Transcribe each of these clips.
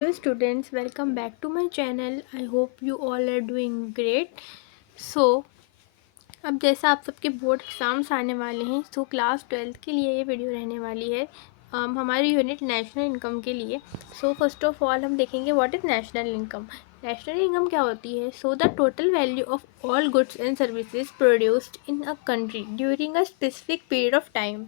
Hello students, welcome back to my channel. I hope you all are doing great. So, अब जैसा आप सबके board exams आने वाले हैं, सो क्लास 12th के लिए ये वीडियो रहने वाली है हमारी यूनिट नेशनल इनकम के लिए। सो फर्स्ट ऑफ ऑल हम देखेंगे what is national income. National income क्या होती है? So the total value of all goods and services produced in a country during a specific period of time.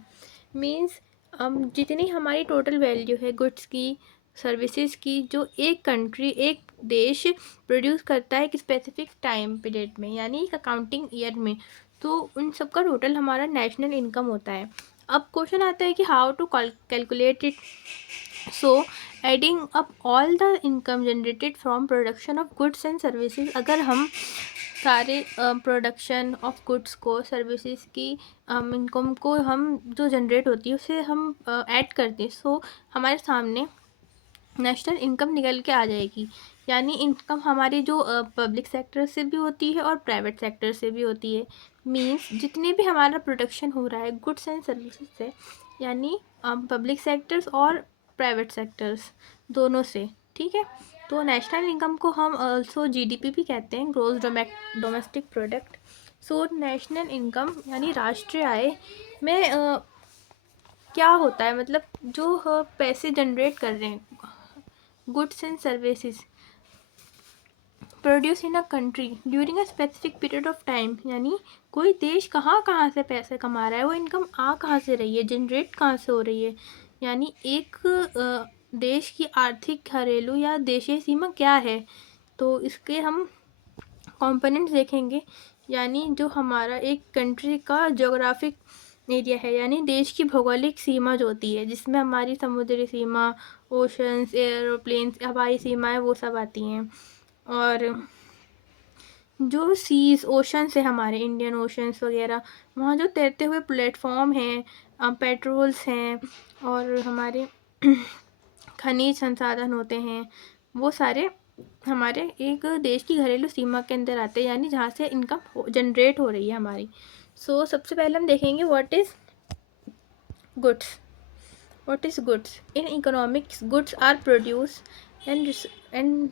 Means जितनी हमारी total value है goods की, services की, जो एक कंट्री, एक देश प्रोड्यूस करता है एक स्पेसिफिक टाइम पीरियड में, यानी एक अकाउंटिंग ईयर में, तो उन सब का टोटल हमारा नेशनल इनकम होता है। अब क्वेश्चन आता है कि how to calculate it. So adding up all the income generated from production of goods and services, अगर हम सारे प्रोडक्शन ऑफ गुड्स को, सर्विसेज की इनकम को हम जो जनरेट होती है उसे हम ऐड करते हैं, सो हमारे सामने नेशनल इनकम निकल के आ जाएगी। यानी इनकम हमारी जो पब्लिक सेक्टर से भी होती है और प्राइवेट सेक्टर से भी होती है। मींस जितने भी हमारा प्रोडक्शन हो रहा है गुड्स एंड सर्विसेज से, यानी पब्लिक सेक्टर्स और प्राइवेट सेक्टर्स दोनों से, ठीक है। तो नेशनल इनकम को हम ऑल्सो जीडीपी भी कहते हैं, gross domestic product. So national income यानी राष्ट्रीय आय में क्या होता है, मतलब जो पैसे जनरेट कर रहे हैं goods and services produce in a country during a specific period of time, यानी कोई देश कहाँ कहाँ से पैसे कमा रहा है, वो इनकम आ कहाँ से रही है, जनरेट कहाँ से हो रही है, यानी एक देश की आर्थिक, घरेलू या देशीय सीमा क्या है। तो इसके हम कंपोनेंट्स देखेंगे, यानी जो हमारा एक कंट्री का ज्योग्राफिक एरिया है, यानी देश की भौगोलिक सीमा जो होती है, जिसमें हमारी समुद्री सीमा, ओशंस, एरोप्लेन्स, हवाई सीमाएं, वो सब आती हैं। और जो सीज, ओशंस है हमारे, इंडियन ओशंस वगैरह, वहाँ जो तैरते हुए प्लेटफॉर्म हैं, पेट्रोल्स हैं और हमारे खनिज संसाधन होते हैं, वो सारे हमारे एक देश की घरेलू सीमा के अंदर आते हैं, यानी जहाँ से इनकम जनरेट हो रही है हमारी। सो सबसे पहले हम देखेंगे what is goods. What is goods? In economics, goods are produce and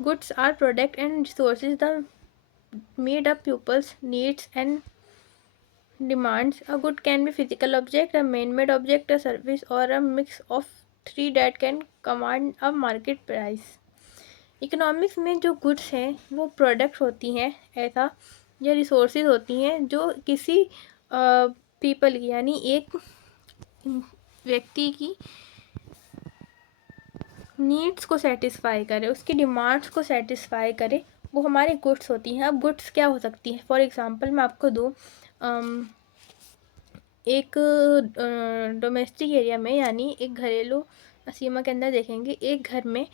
goods are product and resources that made up people's needs and demands. A good can be physical object, a man-made object, a service, or a mix of three that can command a market price. Economics में जो goods हैं वो product होती हैं ऐसा, या resources होती हैं जो किसी पीपल की, यानी एक व्यक्ति की नीड्स को सेटिस्फाई करे, उसकी डिमांड्स को सेटिस्फाई करे, वो हमारे गुड्स होती हैं। अब गुड्स क्या हो सकती हैं? फॉर एग्जांपल मैं आपको दूँ, एक डोमेस्टिक एरिया में, यानी एक घरेलू सीमा के अंदर देखेंगे, एक घर में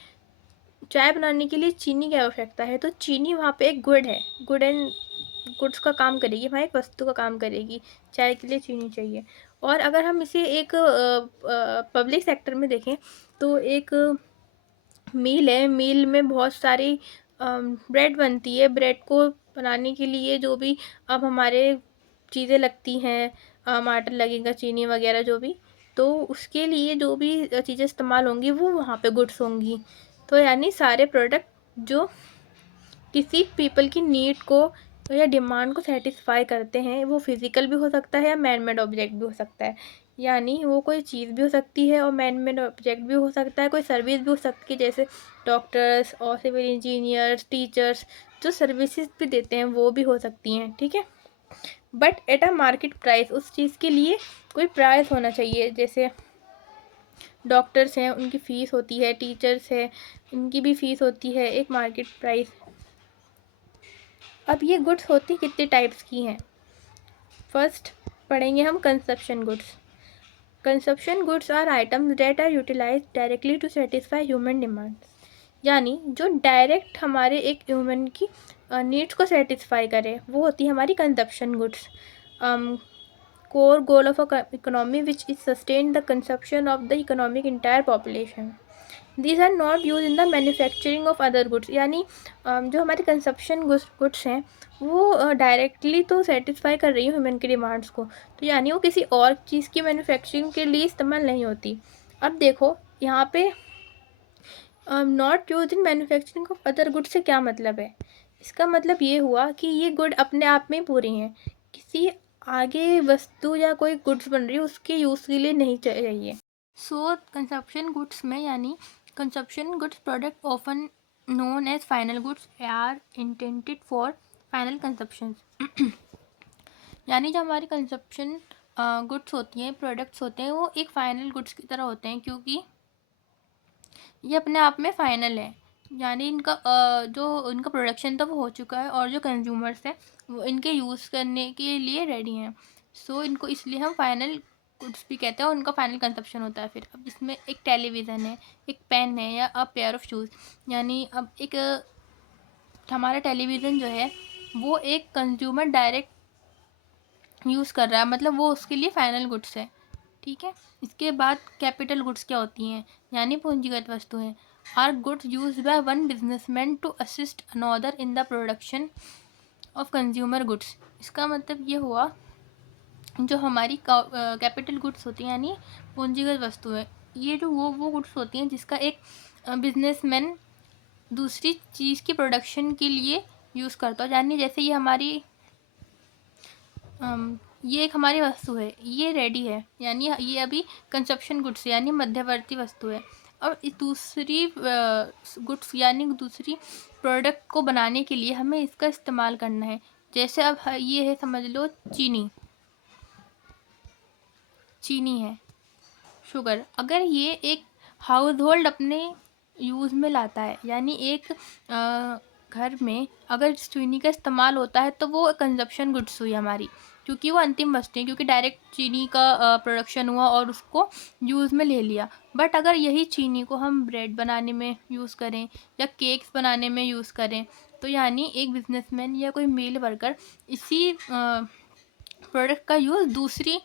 चाय बनाने के लिए चीनी की आवश्यकता है, तो चीनी वहाँ पे एक गुड है, गुड्स का काम करेगी, वहाँ एक वस्तु का काम करेगी, चाय के लिए चीनी चाहिए। और अगर हम इसे एक पब्लिक सेक्टर में देखें, तो एक मील है, मील में बहुत सारी ब्रेड बनती है, ब्रेड को बनाने के लिए जो भी अब हमारे चीज़ें लगती हैं, टमाटर लगेगा, चीनी वगैरह जो भी, तो उसके लिए जो भी चीज़ें इस्तेमाल होंगी वो वहाँ पे गुड्स होंगी। तो यानी सारे प्रोडक्ट जो किसी पीपल की नीड को या डिमांड को सेटिस्फाई करते हैं, वो फिज़िकल भी हो सकता है या मैन मेड ऑब्जेक्ट भी हो सकता है, यानी वो कोई चीज़ भी हो सकती है और मैन मेड ऑब्जेक्ट भी हो सकता है, कोई सर्विस भी हो सकती है, जैसे डॉक्टर्स और सिविल इंजीनियर्स, टीचर्स जो सर्विसेज भी देते हैं वो भी हो सकती हैं, ठीक है। But at a market price, उस चीज़ के लिए कोई प्राइस होना चाहिए, जैसे डॉक्टर्स हैं उनकी फ़ीस होती है, टीचर्स हैं इनकी भी फ़ीस होती है, एक मार्केट प्राइस। अब ये गुड्स होती कितने टाइप्स की हैं? फर्स्ट पढ़ेंगे हम consumption goods. Consumption goods are items that are utilise directly to satisfy human demands, यानी जो डायरेक्ट हमारे एक ह्यूमन की नीड्स को सेटिस्फाई करे, वो होती है हमारी consumption goods. core goal of a economy which is sustain the consumption of the economic entire population. These are not used in the manufacturing of other goods, यानी जो हमारे कंजप्शन गुड्स हैं वो डायरेक्टली तो सेटिस्फाई कर रही है human की डिमांड्स को, तो यानी वो किसी और चीज़ की मैन्युफैक्चरिंग के लिए इस्तेमाल नहीं होती। अब देखो यहाँ पे not use in manufacturing of other goods से क्या मतलब है? इसका मतलब ये हुआ कि ये गुड अपने आप में पूरी हैं, किसी आगे वस्तु या कोई गुड्स बन रही है उसके यूज़ के लिए नहीं चाहिए। सो कंजप्शन गुड्स में यानी consumption goods product often known as final goods are intended for final consumption. यानी जो हमारी कंजप्शन गुड्स होती हैं, प्रोडक्ट्स होते हैं, वो एक फाइनल गुड्स की तरह होते हैं क्योंकि ये अपने आप में फ़ाइनल है। यानी इनका जो इनका प्रोडक्शन था वो हो चुका है और जो कंज्यूमर्स हैं वो इनके यूज़ करने के लिए रेडी हैं। सो इनको इसलिए हम फाइनल गुड्स भी कहते हैं और उनका फाइनल कंजप्शन होता है। फिर अब इसमें एक टेलीविज़न है, एक पेन है या अ पेयर ऑफ शूज़। यानी अब एक हमारा टेलीविज़न जो है वो एक कंज्यूमर डायरेक्ट यूज़ कर रहा है, मतलब वो उसके लिए फाइनल गुड्स है। ठीक है। इसके बाद कैपिटल गुड्स क्या होती हैं, यानी पूंजीगत वस्तुएं। Are goods use by one businessman to assist another in the production of consumer goods. इसका मतलब ये हुआ जो हमारी कैपिटल गुड्स होती हैं यानी पूंजीगत वस्तुएं, ये जो वो गुड्स होती हैं जिसका एक बिजनेसमैन दूसरी चीज़ की प्रोडक्शन के लिए यूज़ करता है। यानी जैसे ये हमारी ये एक हमारी वस्तु है, ये रेडी है, यानी ये अभी कंजप्शन गुड्स यानी मध्यवर्ती वस्तु है। और इस दूसरी गुड्स यानी दूसरी प्रोडक्ट को बनाने के लिए हमें इसका इस्तेमाल करना है। जैसे अब ये है, समझ लो चीनी है, शुगर। अगर ये एक हाउस होल्ड अपने यूज़ में लाता है, यानी एक घर में अगर चीनी का इस्तेमाल होता है तो वो कंजप्शन गुड्स हुई हमारी, क्योंकि वो अंतिम वस्तु है, क्योंकि डायरेक्ट चीनी का प्रोडक्शन हुआ और उसको यूज़ में ले लिया। बट अगर यही चीनी को हम ब्रेड बनाने में यूज़ करें या केक्स बनाने में यूज़ करें, तो यानी एक बिजनेसमैन या कोई मेल वर्कर इसी प्रोडक्ट का यूज़ दूसरी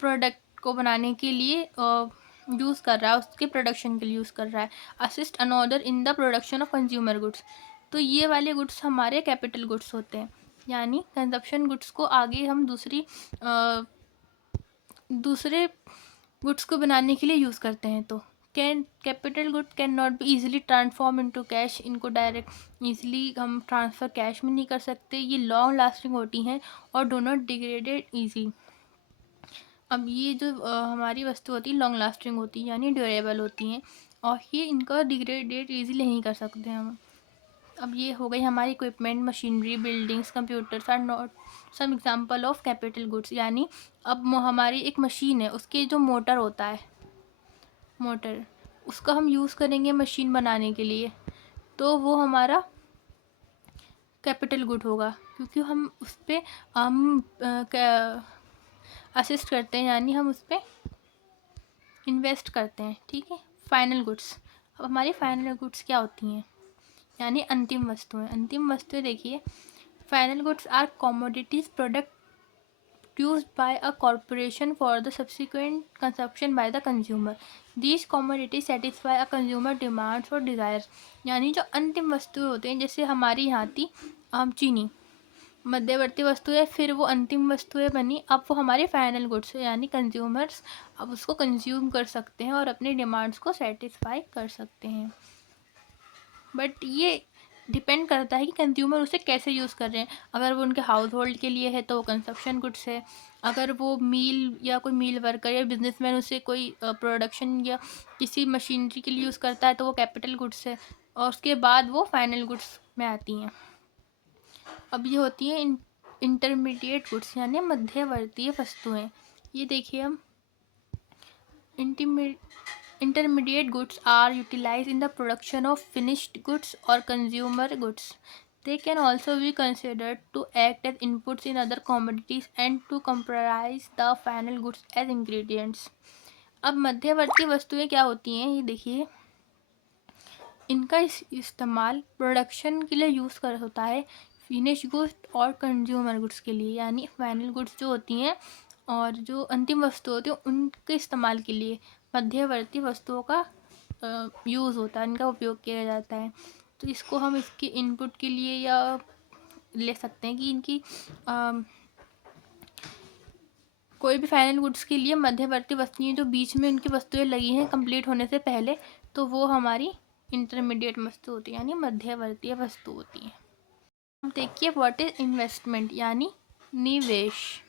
प्रोडक्ट को बनाने के लिए यूज़ कर रहा है, उसके प्रोडक्शन के लिए यूज़ कर रहा है। Assist another in the production of consumer goods. तो ये वाले गुड्स हमारे कैपिटल गुड्स होते हैं, यानी कंजप्शन गुड्स को आगे हम दूसरे गुड्स को बनाने के लिए यूज़ करते हैं। तो capital good can not be easily transform into cash. इनको डायरेक्ट ईजिली हम ट्रांसफ़र कैश में नहीं कर सकते। ये लॉन्ग लास्टिंग होती हैं और डो नॉट डिग्रेडेड ईजी। अब ये जो हमारी वस्तु होती है लॉन्ग लास्टिंग होती है यानी ड्यूरेबल होती हैं और ये इनका डिग्रेडेड ईजिली नहीं कर सकते हम। अब ये हो गई हमारी equipment, machinery, buildings, computers are not some example of capital goods. यानी अब हमारी एक मशीन है, उसके जो मोटर होता है, मोटर उसका हम यूज़ करेंगे मशीन बनाने के लिए, तो वो हमारा कैपिटल गुड होगा, क्योंकि हम उस पर हम असिस्ट करते हैं, यानी हम उस पर इन्वेस्ट करते हैं। ठीक है। फाइनल गुड्स, अब हमारी फाइनल गुड्स क्या होती हैं, यानी अंतिम वस्तुएं। अंतिम वस्तुएं देखिए, final goods are commodities product used by a corporation for the subsequent consumption by the consumer. These commodities satisfy a consumer demands or desires. यानी जो अंतिम वस्तुएं होते हैं, जैसे हमारी यहाँ थी चीनी, मध्यवर्ती वस्तुएं, फिर वो अंतिम वस्तुएं बनी, अब वो हमारे फाइनल गुड्स है, यानी कंज्यूमर्स अब उसको कंज्यूम कर सकते हैं और अपने डिमांड्स को सेटिस्फाई कर सकते हैं। बट ये डिपेंड करता है कि कंज्यूमर उसे कैसे यूज़ कर रहे हैं। अगर वो उनके हाउस होल्ड के लिए है तो वो कंजप्शन गुड्स है। अगर वो मील या कोई मील वर्कर या बिजनेसमैन उसे कोई प्रोडक्शन या किसी मशीनरी के लिए यूज़ करता है तो वो कैपिटल गुड्स है, और उसके बाद वो फाइनल गुड्स में आती हैं। अब ये होती हैं इंटरमीडिएट गुड्स, यानी मध्यवर्तीय वस्तुएं। ये देखिए हम Intermediate goods are utilized in the production of finished goods or consumer goods. They can also be considered to act as inputs in other commodities and to comprise the final goods as ingredients. अब मध्यवर्ती वस्तुएं क्या होती हैं, ये देखिए, इनका इस्तेमाल प्रोडक्शन के लिए यूज़ कर होता है फिनिश गुड्स और कंज्यूमर गुड्स के लिए, यानी फाइनल गुड्स जो होती हैं और जो अंतिम वस्तु होती है उनके इस्तेमाल के लिए मध्यवर्ती वस्तुओं का यूज़ होता है, इनका उपयोग किया जाता है। तो इसको हम इसके इनपुट के लिए या ले सकते हैं कि इनकी कोई भी फाइनल गुड्स के लिए मध्यवर्ती वस्तुएं जो बीच में उनकी वस्तुएं लगी हैं कंप्लीट होने से पहले, तो वो हमारी इंटरमीडिएट वस्तु होती है यानी मध्यवर्तीय वस्तु होती है। अब देखिए व्हाट इज इन्वेस्टमेंट यानी निवेश।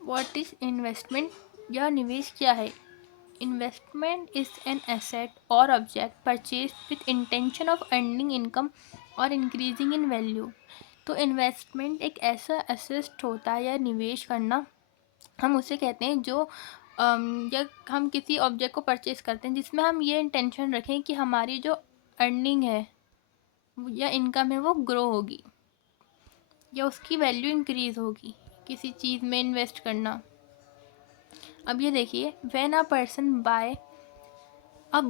व्हाट इज इन्वेस्टमेंट या निवेश क्या है? इन्वेस्टमेंट इज एन एसेट और object purchase with intention of earning income और इंक्रीजिंग इन वैल्यू। तो इन्वेस्टमेंट एक ऐसा एसेट होता है या निवेश करना, हम उसे कहते हैं जो या हम किसी ऑब्जेक्ट को परचेज करते हैं जिसमें हम ये इंटेंशन रखें कि हमारी जो अर्निंग है या इनकम है वो ग्रो होगी या उसकी वैल्यू इंक्रीज़ होगी, किसी चीज़ में इन्वेस्ट करना। अब ये देखिए, when a person buy a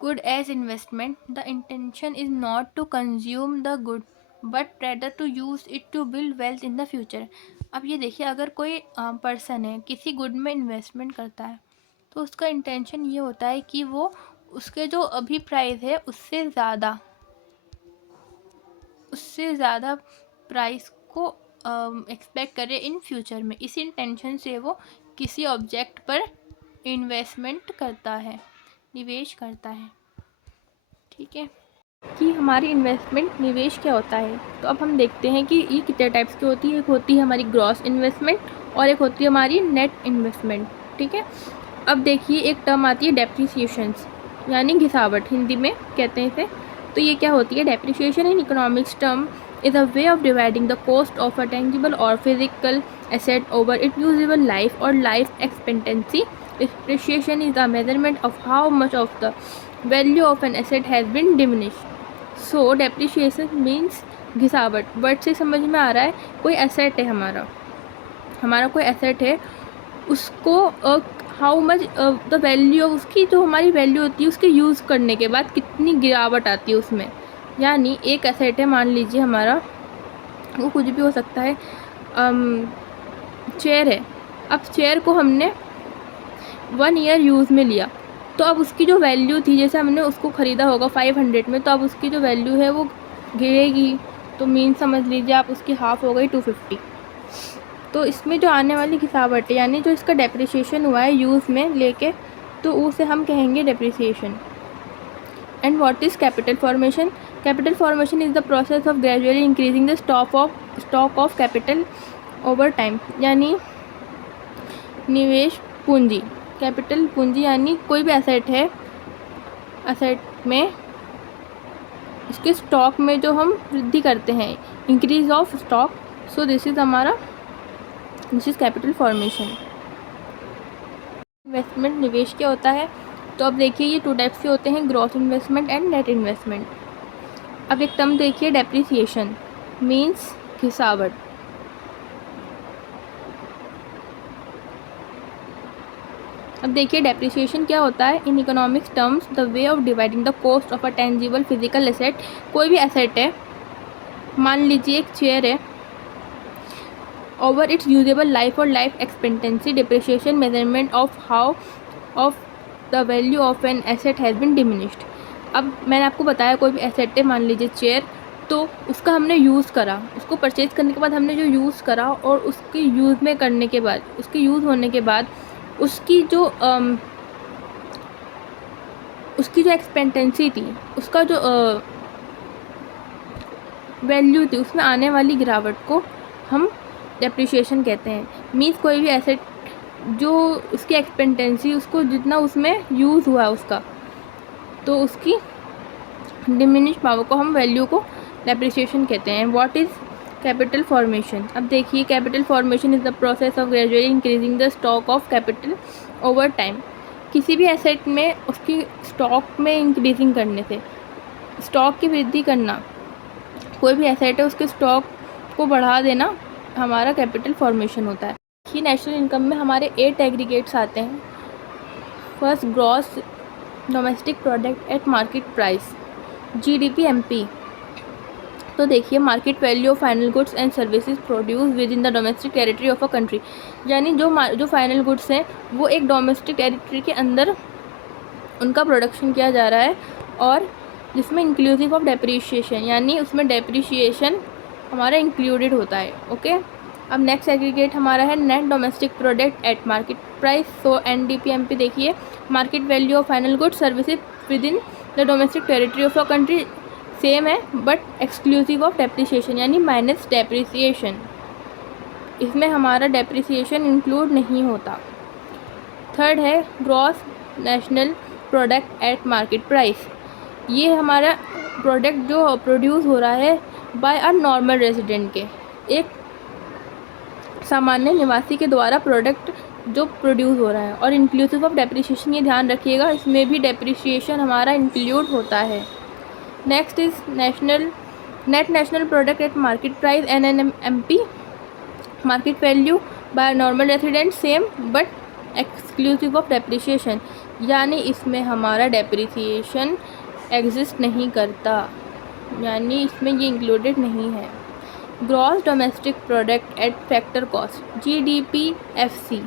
good as investment the intention is not to consume the good but rather to use it to build wealth in the future. अब ये देखिए, अगर कोई पर्सन है किसी गुड में इन्वेस्टमेंट करता है तो उसका इंटेंशन ये होता है कि वो उसके जो अभी प्राइस है उससे ज़्यादा प्राइस को एक्सपेक्ट करे इन फ्यूचर में। इसी इंटेंशन से वो किसी ऑब्जेक्ट पर इन्वेस्टमेंट करता है, निवेश करता है। ठीक है कि हमारी इन्वेस्टमेंट निवेश क्या होता है। तो अब हम देखते हैं कि ये कितने टाइप्स की होती है। एक होती है हमारी ग्रॉस इन्वेस्टमेंट और एक होती है हमारी नेट इन्वेस्टमेंट। ठीक है, अब देखिए एक टर्म आती है डेप्रिसिएशंस यानी घिसावट, हिंदी में कहते हैं इसे। तो ये क्या होती है? Depreciation in economics term is a way of dividing the cost of a tangible or physical asset over its usable life or life expectancy. Depreciation is a measurement of how much of the value of an asset has been diminished. So depreciation means घिसावट। Word से समझ में आ रहा है, कोई asset है हमारा कोई एसेट है, उसको how much the value of उसकी जो हमारी वैल्यू होती है उसके यूज़ करने के बाद कितनी गिरावट आती है उसमें। यानी एक एसेट है, मान लीजिए हमारा, वो कुछ भी हो सकता है, चेयर है। अब चेयर को हमने 1 ईयर यूज़ में लिया तो अब उसकी जो वैल्यू थी, जैसे हमने उसको ख़रीदा होगा 500 में, तो अब उसकी जो वैल्यू है वो गिरेगी। तो मीन समझ लीजिए आप, उसकी हाफ़ हो गई 250। तो इसमें जो आने वाली घिसावट है यानी जो इसका डेप्रिसिएशन हुआ है यूज़ में लेके, तो उसे हम कहेंगे depreciation. And what is capital formation? Capital formation is the process of gradually increasing the stock of capital over time। यानी निवेश पूंजी, कैपिटल पूंजी यानी कोई भी एसेट है, एसेट में इसके स्टॉक में जो हम वृद्धि करते हैं, increase of stock. So this is capital formation. Investment निवेश क्या होता है? तो अब देखिए ये 2 टाइप्स के होते हैं, gross investment and net investment. अब एक टर्म देखिए, डेप्रिसिएशन मीन्स घिसावट। अब देखिए डेप्रिसिएशन क्या होता है? In economics terms the way of dividing the cost of a tangible physical asset. कोई भी एसेट है, मान लीजिए एक चेयर है, ओवर इट्स यूजेबल लाइफ और life expectancy. Depreciation measurement of the value of an asset has been diminished. अब मैंने आपको बताया कोई भी एसेट है, मान लीजिए चेयर, तो उसका हमने यूज़ करा, उसको परचेज़ करने के बाद हमने जो यूज़ करा और उसके यूज़ में करने के बाद, उसके यूज़ होने के बाद उसकी जो एक्सपेक्टेंसी थी, उसका जो वैल्यू थी, उसमें आने वाली गिरावट को हम डेप्रिसिएशन कहते हैं। मीन्स कोई भी एसेट जो उसकी एक्सपेक्टेंसी, उसको जितना उसमें यूज़ हुआ उसका, तो उसकी डिमिनिश पावर को हम वैल्यू को डेप्रिसिएशन कहते हैं। What is capital formation? अब देखिए capital formation is the process of gradually increasing the stock of capital over time. किसी भी एसेट में उसकी स्टॉक में इंक्रीजिंग करने से, स्टॉक की वृद्धि करना, कोई भी एसेट है उसके स्टॉक को बढ़ा देना हमारा कैपिटल फॉर्मेशन होता है। कि नेशनल इनकम में हमारे 8 एग्रीगेट्स आते हैं। First, gross domestic product eight market price, GDP MP। तो देखिए market value of final goods and services produce with in the domestic territory of a country. यानी जो फाइनल गुड्स हैं वो एक डोमेस्टिक टेरिटरी के अंदर उनका प्रोडक्शन किया जा रहा है, और जिसमें इंक्लूसिव ऑफ डेप्रिसिएशन, यानी उसमें डेप्रिसिएशन हमारा इंक्लूडेड होता है। ओके, अब नेक्स्ट एग्रीगेट हमारा है net domestic product eight market price. सो NDPMP देखिए, market value of final goods services with in the domestic territory of a country same है बट एक्सक्लूसिव ऑफ डेप्रिसिएशन, यानी minus depreciation. इसमें हमारा depreciation include नहीं होता। Third है gross national product eight market price. ये हमारा प्रोडक्ट जो प्रोड्यूस हो रहा है बाय अ नॉर्मल रेजिडेंट के, एक सामान्य निवासी के द्वारा प्रोडक्ट जो प्रोड्यूस हो रहा है, और इंक्लूसिव ऑफ डेप्रिसिएशन, ये ध्यान रखिएगा, इसमें भी डेप्रिसिएशन हमारा इंक्लूड होता है। Next is net national product eight market price NNMP, market value by normal resident same but exclusive of depreciation, यानी इसमें हमारा डेप्रिसिएशन एग्जिस्ट नहीं करता, यानी इसमें ये इंक्लूडेड नहीं है। Gross domestic product at factor cost GDPFC,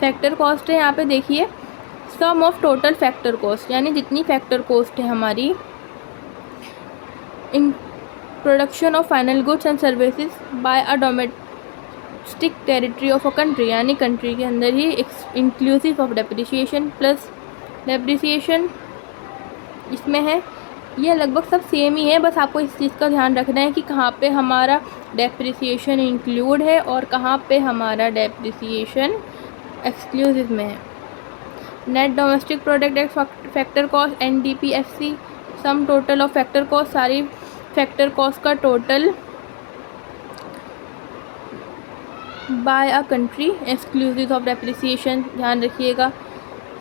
factor cost है यहाँ पे देखिए, sum of total factor cost, यानी जितनी फैक्टर कॉस्ट है हमारी in production of final goods and services by a domestic territory of a country, यानी कंट्री के अंदर ही inclusive of depreciation plus depreciation इसमें है। ये लगभग सब सेम ही है, बस आपको इस चीज़ का ध्यान रखना है कि कहाँ पे हमारा डेप्रिसिएशन इंक्लूड है और कहाँ पे हमारा डेप्रिसिएशन एक्सक्लूसिव में है। Net domestic product at factor cost NDPFC, sum total of factor cost, सारी फैक्टर कॉस्ट का total by a country exclusive of depreciation, ध्यान रखिएगा।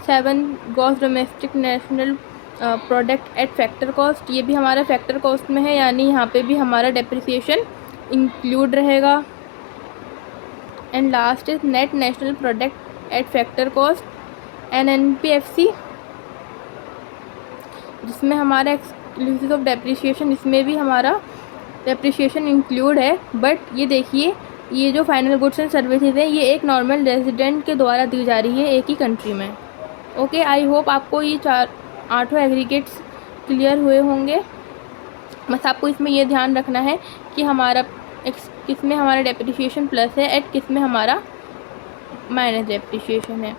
7 gross domestic national product at factor cost, ये भी हमारा फैक्टर कॉस्ट में है, यानी यहाँ पे भी हमारा डेप्रिसिएशन इंक्लूड रहेगा। And last is net national product at factor cost NNPFC, जिसमें हमारा एक्सक्लूसिव ऑफ डेप्रिसिएशन, इसमें भी हमारा डेप्रिसिएशन इंक्लूड है, बट ये देखिए, ये जो फाइनल गुड्स एंड सर्विसेज है ये एक नॉर्मल रेजिडेंट के द्वारा दी जा रही है एक ही कंट्री में। ओके, आई होप आपको ये 8 एग्रीगेट्स क्लियर हुए होंगे। बस आपको इसमें ये ध्यान रखना है कि हमारा किस में हमारा डेप्रिसिएशन प्लस है एट किस में हमारा माइनस डेप्रिसिएशन है।